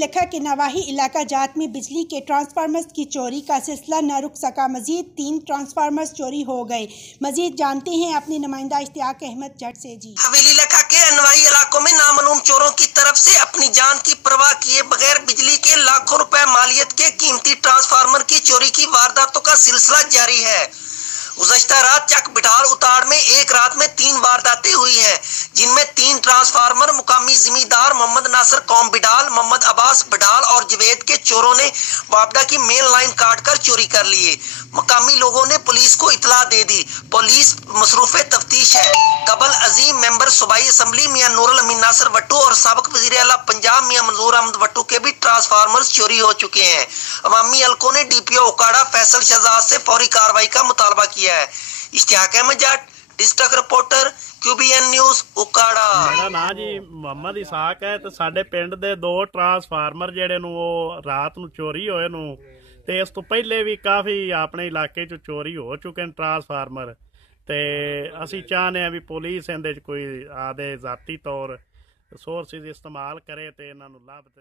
لکھا کے نواحی علاقہ جات میں بجلی کے ٹرانسفارمرز کی چوری کا سلسلہ نہ رک سکا، مزید 3 ٹرانسفارمرز چوری ہو گئے۔ مزید جانتے ہیں اپنے نمائندہ اشتیاق احمد جٹ سے۔ حویلی لکھا کے نواحی علاقوں میں نامعلوم چوروں کی طرف سے اپنی جان کی پرواہ کیے بغیر بجلی کے لاکھوں روپے مالیت کے قیمتی ٹرانسفارمر کی چوری کی وارداتوں کا سلسلہ جاری ہے۔ گزشتہ رات چک بٹال اتاڑ میں ایک رات میں 3 وارداتیں ہوئی ہیں، جن میں 3 ٹرانسفارمر مقامی زمیندار محمد ناصر قوم بڈال، محمد عباس بڈال اور جوید کے چوروں نے وابڈا کی مین لائن کاٹ کر چوری کر لیے۔ مقامی لوگوں نے پولیس کو اطلاع دے دی۔ پولیس مصروف تفتیش ہے۔ قبل عظیم ممبر صوبائی اسمبلی میاں نور الامین ناصر وٹو اور سابق وزیر اعلیٰ پنجاب میاں منظور احمد وٹو کے بھی ٹرانسفارمرز چوری ہو چکے ہیں۔ عوامی حلقوں نے D P O Okara Faisal Shahzad سے فوری کارروائی کا مطالبہ کیا ہے۔ Ishtiaq Ahmed Jutt, district reporter, QBN news Okara. میرا نام جی محمد اسحاق ہے تے ساڈے پنڈ دے 2 ٹرانسفارمر جڑے نو رات نو چوری ہوئے نو تے اس تو پہلے بھی کافی اپنے علاقے چ چوری ہو چکے ہیں ٹرانسفارمر، تے اسی چاہنے ہیں بھی پولیس اندے کوئی آدھے ذاتی طور سورسز استعمال کرے تے انہاں نو لب تے